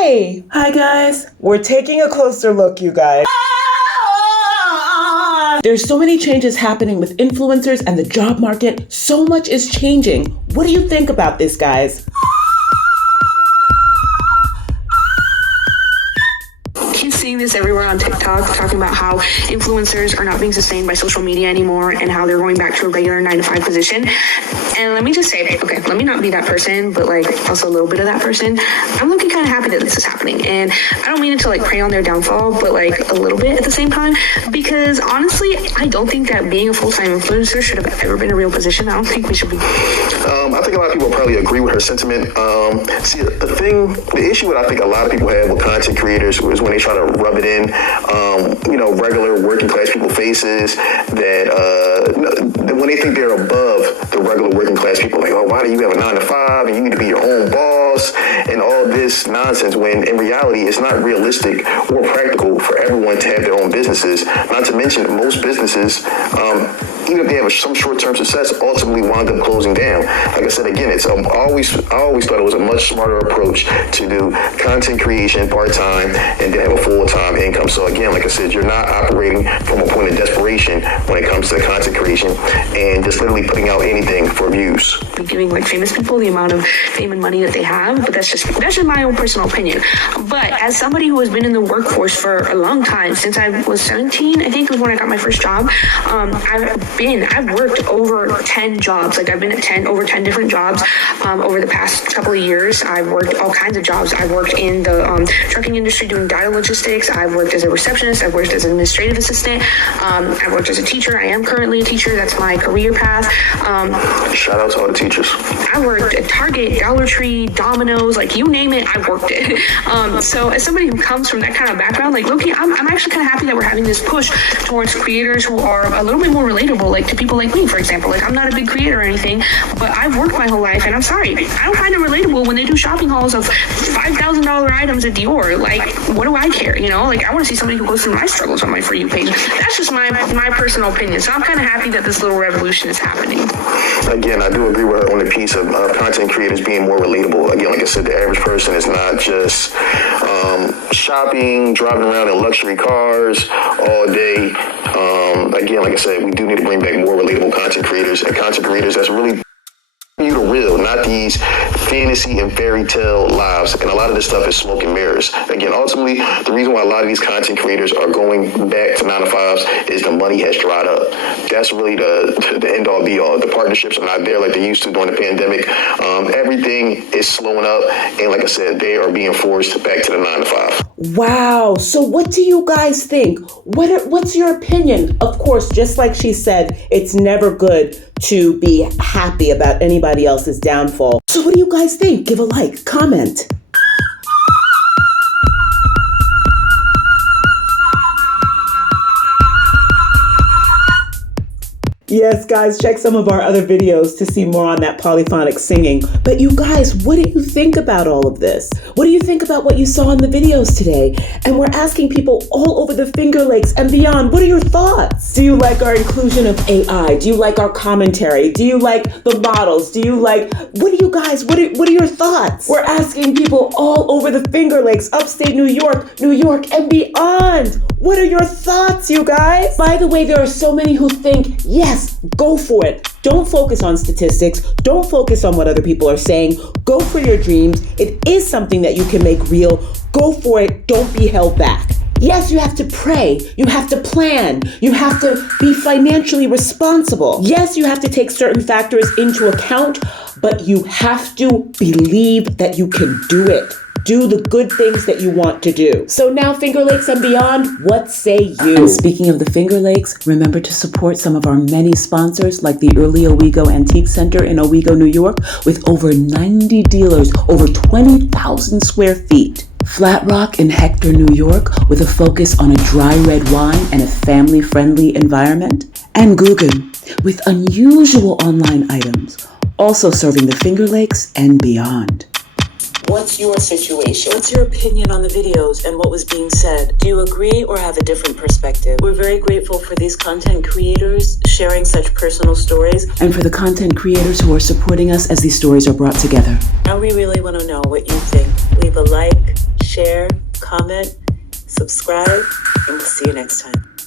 Hi guys. We're taking a closer look, you guys. There's so many changes happening with influencers and the job market. So much is changing. What do you think about this, guys? Keep seeing this everywhere on TikTok, talking about how influencers are not being sustained by social media anymore and how they're going back to a regular 9-to-5 position. And let me just say, okay, let me not be that person, but like also a little bit of that person. I'm looking kind of happy that this is happening. And I don't mean it to like prey on their downfall, but like a little bit at the same time, because honestly, I don't think that being a full-time influencer should have ever been a real position. I don't think we should be. I think a lot of people probably agree with her sentiment. See, the issue that I think a lot of people have with content creators is when they try to rub it in, regular working class people faces that when they think they're above the regular working class people, like, oh, why do you have a 9-to-5 and you need to be your own boss and all this nonsense, when in reality it's not realistic or practical for everyone to have their own businesses. Not to mention that most businesses, even if they have some short-term success, ultimately wind up closing down. Like I said, again, I always thought it was a much smarter approach to do content creation part-time and then have a full-time income. So again, like I said, you're not operating from a point of desperation when it comes to content creation and just literally putting out anything for views. Giving like famous people the amount of fame and money that they have, but that's just my own personal opinion. But as somebody who has been in the workforce for a long time, since I was 17, I think was when I got my first job, I've worked over 10 jobs. Like I've been at over 10 different jobs over the past couple of years. I've worked all kinds of jobs. I've worked in the trucking industry doing data logistics. I've worked as a receptionist. I've worked as an administrative assistant. I've worked as a teacher. I am currently a teacher. That's my career path. Shout out to all the teachers. I worked at Target, Dollar Tree, Domino's, like you name it, I've worked it. So as somebody who comes from that kind of background, like low-key, I'm actually kind of happy that we're having this push towards creators who are a little bit more relatable, like to people like me, for example. Like I'm not a big creator or anything, but I've worked my whole life, and I'm sorry, I don't find it relatable when they do shopping hauls of $5,000 items at Dior. Like, what do I care? Like I want to see somebody who goes through my struggles on my For You page. That's just my personal opinion. So I'm kind of happy that this little revolution is happening. Again, I do agree with her on the piece of content creators being more relatable. Again, like I said, the average person is not just shopping, driving around in luxury cars all day. Again, like I said, we do need to bring back more relatable content creators and content creators that's really you the real, not these fantasy and fairy tale lives. And a lot of this stuff is smoke and mirrors. Again, ultimately, the reason why a lot of these content creators are going back to 9-to-5s is the money has dried up. That's really the end all be all. The partnerships are not there like they used to during the pandemic. Everything is slowing up. And like I said, they are being forced back to the 9-to-5. Wow. So what do you guys think? What's your opinion? Of course, just like she said, it's never good to be happy about anybody else's downfall. So what do you guys think? Give a like, comment. Yes, guys, check some of our other videos to see more on that polyphonic singing. But you guys, what do you think about all of this? What do you think about what you saw in the videos today? And we're asking people all over the Finger Lakes and beyond, what are your thoughts? Do you like our inclusion of AI? Do you like our commentary? Do you like the models? Do you like, what are your thoughts? We're asking people all over the Finger Lakes, upstate New York, and beyond. What are your thoughts, you guys? By the way, there are so many who think, yes, go for it. Don't focus on statistics. Don't focus on what other people are saying. Go for your dreams. It is something that you can make real. Go for it. Don't be held back. Yes, you have to pray. You have to plan. You have to be financially responsible. Yes, you have to take certain factors into account, but you have to believe that you can do it. Do the good things that you want to do. So now, Finger Lakes and beyond, what say you? And speaking of the Finger Lakes, remember to support some of our many sponsors like the Early Owego Antique Center in Owego, New York, with over 90 dealers, over 20,000 square feet. Flat Rock in Hector, New York, with a focus on a dry red wine and a family-friendly environment. And Guggin, with unusual online items, also serving the Finger Lakes and beyond. What's your situation? What's your opinion on the videos and what was being said? Do you agree or have a different perspective? We're very grateful for these content creators sharing such personal stories and for the content creators who are supporting us as these stories are brought together. Now we really want to know what you think. Leave a like, share. comment, subscribe, and we'll see you next time.